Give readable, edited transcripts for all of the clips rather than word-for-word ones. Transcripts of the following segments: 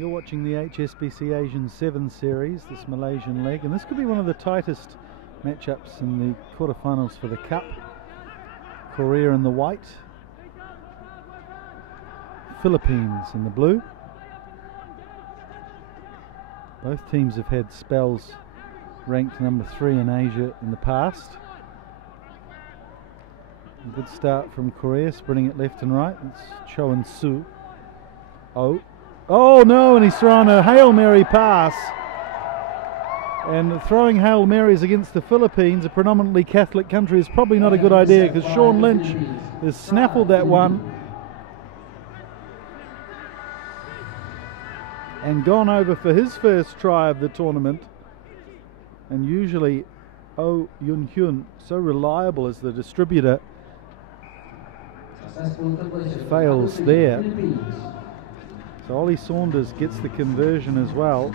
You're watching the HSBC Asian 7 series, this Malaysian leg, and this could be one of the tightest matchups in the quarterfinals for the Cup. Korea in the white, Philippines in the blue. Both teams have had spells ranked number 3 in Asia in the past. A good start from Korea, spreading it left and right. It's Cho and Soo. Oh no, and he's thrown a Hail Mary pass. And throwing Hail Marys against the Philippines, a predominantly Catholic country, is probably not a good idea, because Sean Lynch has snaffled that one and gone over for his first try of the tournament. And usually Oh Yun Hyun, so reliable as the distributor, fails there. So Ollie Saunders gets the conversion as well.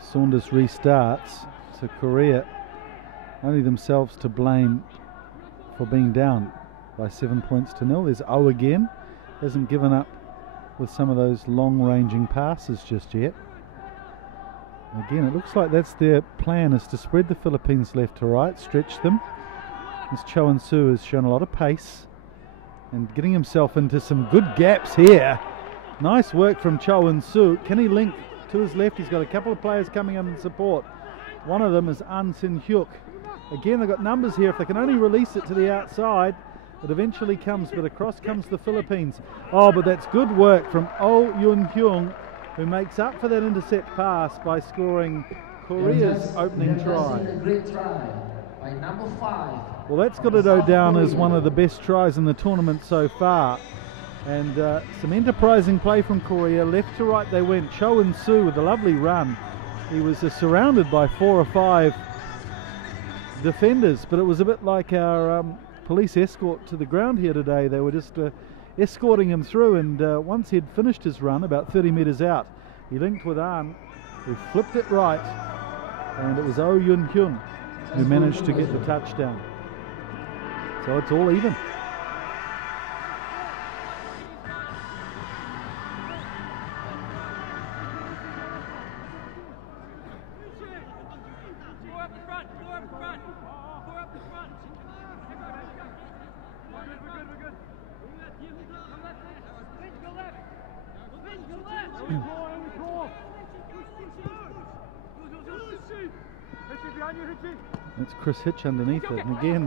Saunders restarts, so Korea only themselves to blame for being down by 7 points to 0. There's O again, hasn't given up with some of those long-ranging passes just yet. Again, it looks like that's their plan, is to spread the Philippines left to right, stretch them. This Cho and Soo has shown a lot of pace and getting himself into some good gaps here. Nice work from Cho and Soo. Can he link to his left? He's got a couple of players coming in support. One of them is An Sin Hyuk. Again, they've got numbers here. If they can only release it to the outside, it eventually comes, but across comes the Philippines. Oh, but that's good work from Oh Yun Hyung, who makes up for that intercept pass by scoring Korea's opening try. Great try by number 5. Well, that's got to go down as one of the best tries in the tournament so far. And some enterprising play from Korea. Left to right they went. Cho and Soo with a lovely run. He was surrounded by 4 or 5 defenders, but it was a bit like our police escort to the ground here today. They were just escorting him through, and once he'd finished his run about 30 metres out, he linked with An, who flipped it right, and it was Oh Yun Hyun who managed to get the touchdown. So it's all even. It's Chris Hitch underneath it, and again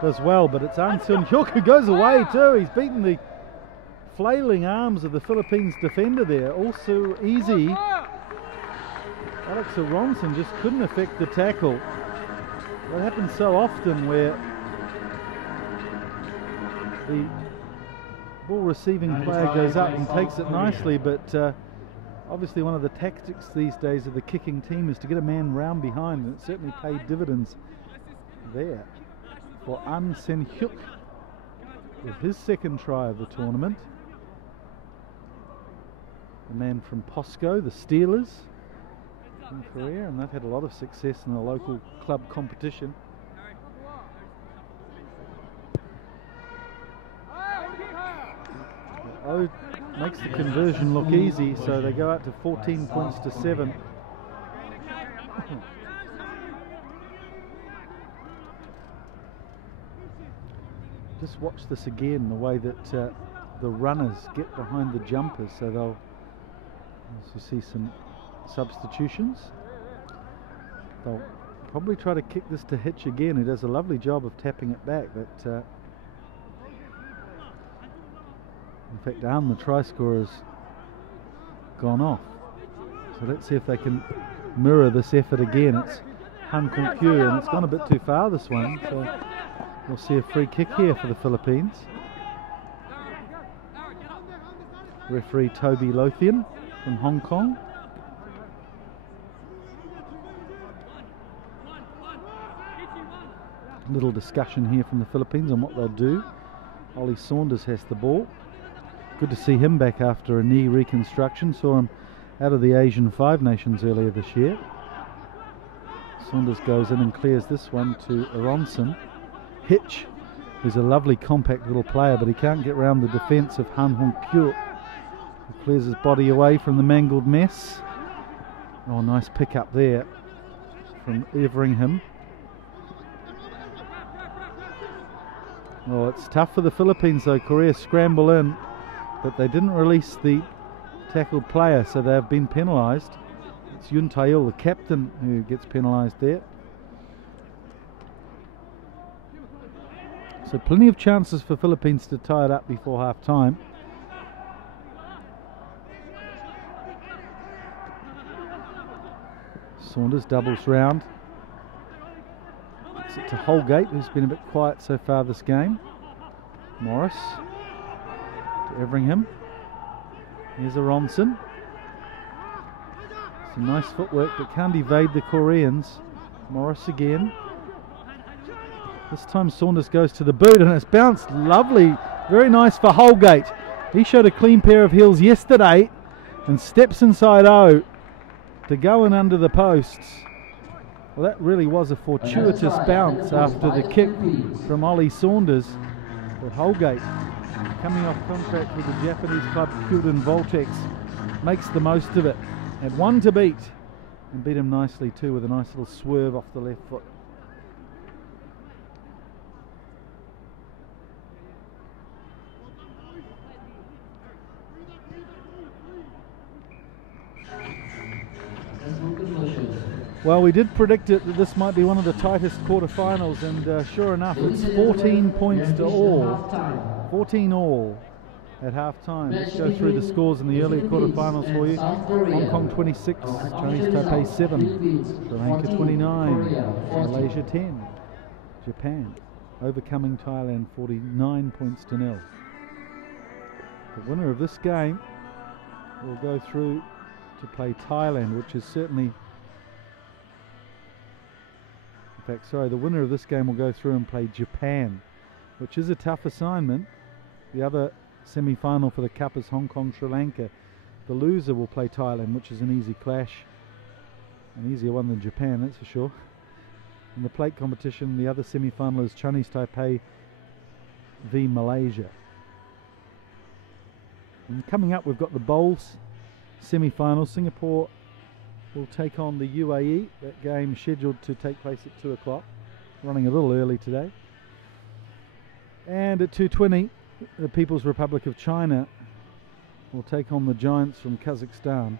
does well, but it's An Sin Hyuk who goes away too. He's beaten the flailing arms of the Philippines defender there. Also easy. Alex Aronson just couldn't affect the tackle. That happens so often where the ball receiving player goes up and takes it nicely, but obviously one of the tactics these days of the kicking team is to get a man round behind, and it certainly paid dividends there for An Sin Hyuk with his second try of the tournament. A man from POSCO, the Steelers in Korea, and they've had a lot of success in the local club competition. Oh, makes the conversion look easy, so they go out to 14 points to 7. Just watch this again, the way that the runners get behind the jumpers, so they'll also see some substitutions. They'll probably try to kick this to Hitch again, who does a lovely job of tapping it back, but in fact, An, the try scorer, has gone off. So let's see if they can mirror this effort again. It's Han Kong Kyu, and it's gone a bit too far, this one. So we'll see a free kick here for the Philippines. Referee Toby Lothian from Hong Kong. Little discussion here from the Philippines on what they'll do. Ollie Saunders has the ball. Good to see him back after a knee reconstruction. Saw him out of the Asian Five Nations earlier this year. Saunders goes in and clears this one to Aronson. Hitch, who's a lovely compact little player, but he can't get round the defence of Han Hong Kyo. He clears his body away from the mangled mess. Oh, nice pick up there from Everingham. Oh, it's tough for the Philippines though. Korea scramble in, but they didn't release the tackled player, so they've been penalised. It's Yun Tae-il, the captain, who gets penalised there. So plenty of chances for Philippines to tie it up before half time. Saunders doubles round. It's it to Holgate, who's been a bit quiet so far this game. Morris to Everingham. Here's Aronson. Some nice footwork, but can't evade the Koreans. Morris again. This time Saunders goes to the boot and it's bounced lovely. Very nice for Holgate. He showed a clean pair of heels yesterday and steps inside O to go in under the posts. Well, that really was a fortuitous bounce after the kick from Ollie Saunders. But Holgate, coming off contract with the Japanese club Kyuden Voltex, makes the most of it. Had one to beat and beat him nicely too with a nice little swerve off the left foot. Well, we did predict it that this might be one of the tightest quarterfinals, and sure enough, it's 14 points to all. 14 all at half-time. Let's go through the scores in the earlier quarterfinals for you. Hong Kong 26, Chinese Taipei 7, Sri Lanka 29, Malaysia 10, Japan overcoming Thailand 49 points to 0. The winner of this game will go through to play Thailand, which is certainly... In fact, sorry, the winner of this game will go through and play Japan, which is a tough assignment. The other semi-final for the Cup is Hong Kong, Sri Lanka. The loser will play Thailand, which is an easy clash. An easier one than Japan, that's for sure. In the plate competition, the other semi-final is Chinese Taipei v Malaysia. And coming up, we've got the bowls semi-final. Singapore will take on the UAE. That game scheduled to take place at 2 o'clock. Running a little early today. And at 2:20, the People's Republic of China will take on the Giants from Kazakhstan.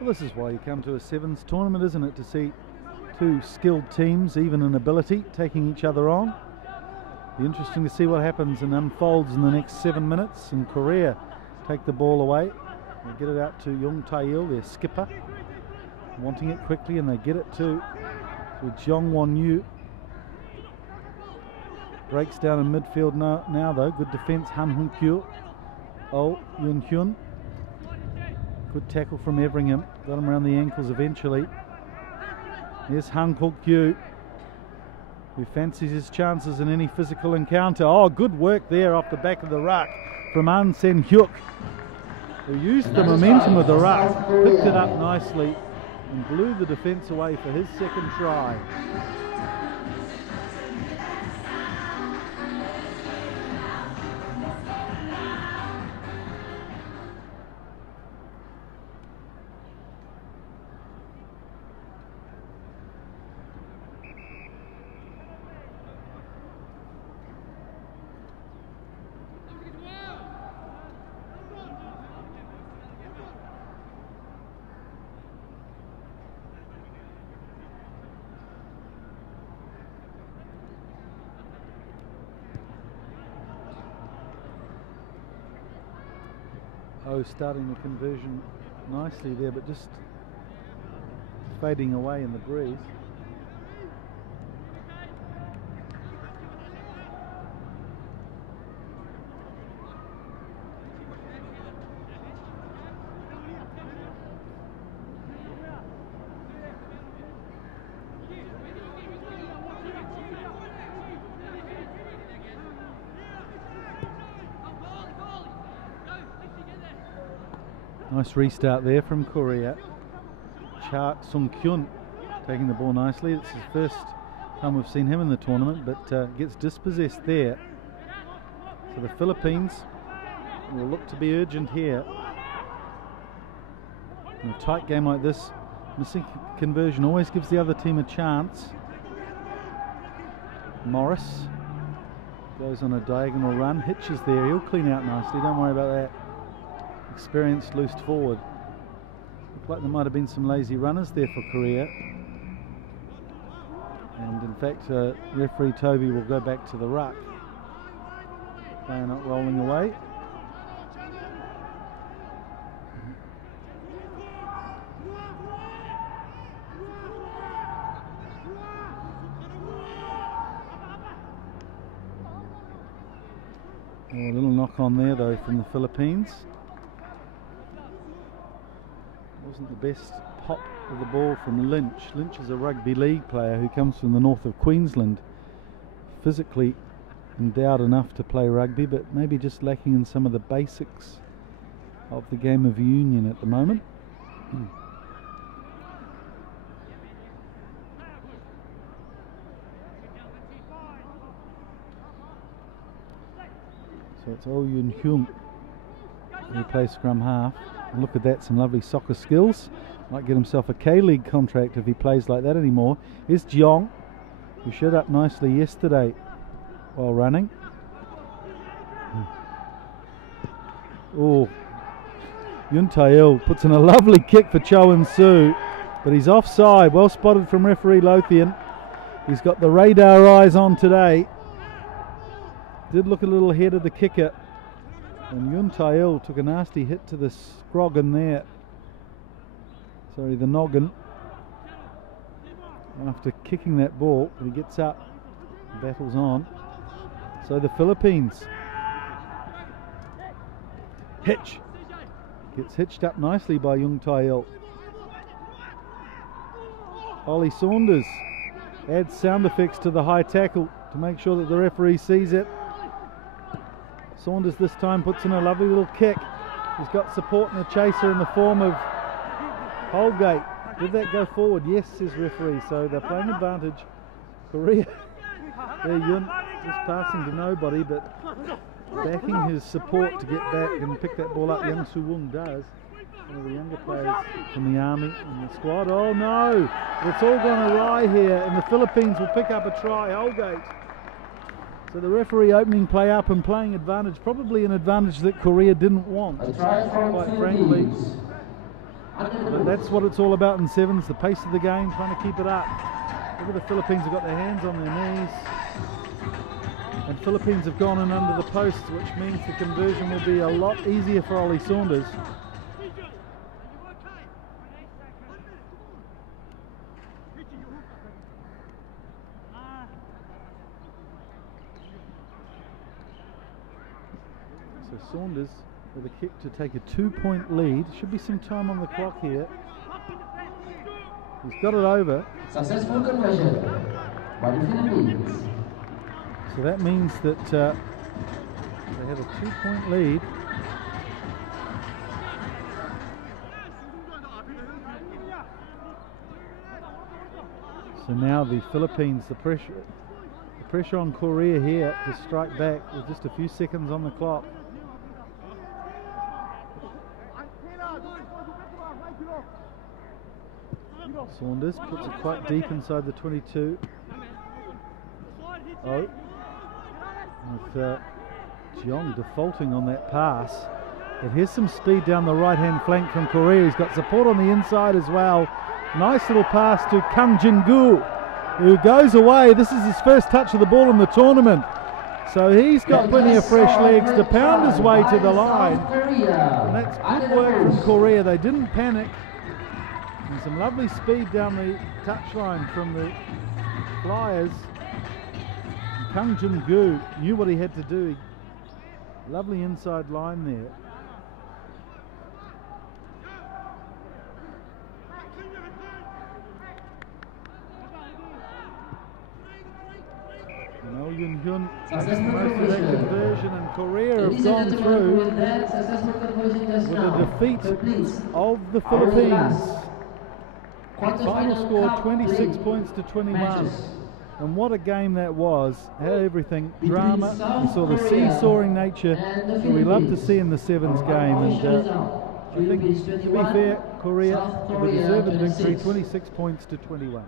Well, this is why you come to a sevens tournament, isn't it? To see two skilled teams, even in ability, taking each other on. Be interesting to see what happens and unfolds in the next 7 minutes. And Korea take the ball away. They get it out to Yun Tae-il, their skipper, wanting it quickly, and they get it to Jong Won-yu. Breaks down in midfield now though. Good defence, Han Hong Kyo. Oh, Yun Hyun. Good tackle from Everingham. Got him around the ankles eventually. Here's Han Hong Kyo, who fancies his chances in any physical encounter. Oh, good work there off the back of the ruck from An Sen Hyuk, who used the momentum of the ruck, picked it up nicely and blew the defence away for his second try. Oh, starting the conversion nicely there, but just fading away in the breeze. Nice restart there from Korea. Cha Sung-kyun taking the ball nicely. It's his first time we've seen him in the tournament, but gets dispossessed there. So the Philippines will look to be urgent here. In a tight game like this, missing conversion always gives the other team a chance. Morris goes on a diagonal run. Hitch is there. He'll clean out nicely. Don't worry about that. Experienced loosed forward. Looked like there might have been some lazy runners there for Korea. And in fact, referee Toby will go back to the ruck. Player not rolling away. Oh, a little knock on there though from the Philippines. Wasn't the best pop of the ball from Lynch. Lynch is a rugby league player who comes from the north of Queensland. Physically endowed enough to play rugby, but maybe just lacking in some of the basics of the game of union at the moment. So it's Oh Yun Hyung who plays scrum half. And look at that, some lovely soccer skills. Might get himself a K-League contract if he plays like that anymore. Here's Jeong, who showed up nicely yesterday while running. Oh, Yun Tae-il puts in a lovely kick for Cho In-soo, but he's offside. Well spotted from referee Lothian. He's got the radar eyes on today. Did look a little ahead of the kicker. And Yun Tae-il took a nasty hit to the scroggin there. Sorry, the noggin. After kicking that ball, he gets up, battles on. So the Philippines. Hitch. Gets hitched up nicely by Yun Tae-il. Ollie Saunders adds sound effects to the high tackle to make sure that the referee sees it. Saunders this time puts in a lovely little kick. He's got support and a chaser in the form of Holgate. Did that go forward? Yes, says referee. So they're playing advantage. Korea. There, Yun just passing to nobody, but backing his support to get back and pick that ball up. Young Soo-wung does. One of the younger players from the army in the squad. Oh no! It's all gone awry here, and the Philippines will pick up a try. Holgate. So the referee opening play up and playing advantage, probably an advantage that Korea didn't want, quite frankly. But that's what it's all about in sevens, the pace of the game, trying to keep it up. Look at the Philippines have got their hands on their knees. And Philippines have gone in under the posts, which means the conversion will be a lot easier for Ollie Saunders. So Saunders with a kick to take a 2-point lead. Should be some time on the clock here. He's got it over. Successful conversion by the Philippines. So that means that they have a 2-point lead. So now the Philippines, the pressure on Korea here to strike back with just a few seconds on the clock. Saunders puts it quite deep inside the 22. Oh, with Jeong defaulting on that pass. But here's some speed down the right-hand flank from Korea. He's got support on the inside as well. Nice little pass to Kang Jin-gu, who goes away. This is his first touch of the ball in the tournament. So he's got plenty of fresh legs to pound his way to the line. And that's good work from Korea. They didn't panic. And some lovely speed down the touchline from the Flyers. Kang Jin-gu knew what he had to do. Lovely inside line there. And Oh Yun-hyun makes most of that conversion, and Korea have gone through with a defeat of the Philippines. Final score 26 points to 21. And what a game that was. Had everything. Drama. We saw the seesawing nature that we love to see in the sevens game. And I think, to be fair, Korea with a deserved victory, 26 points to 21.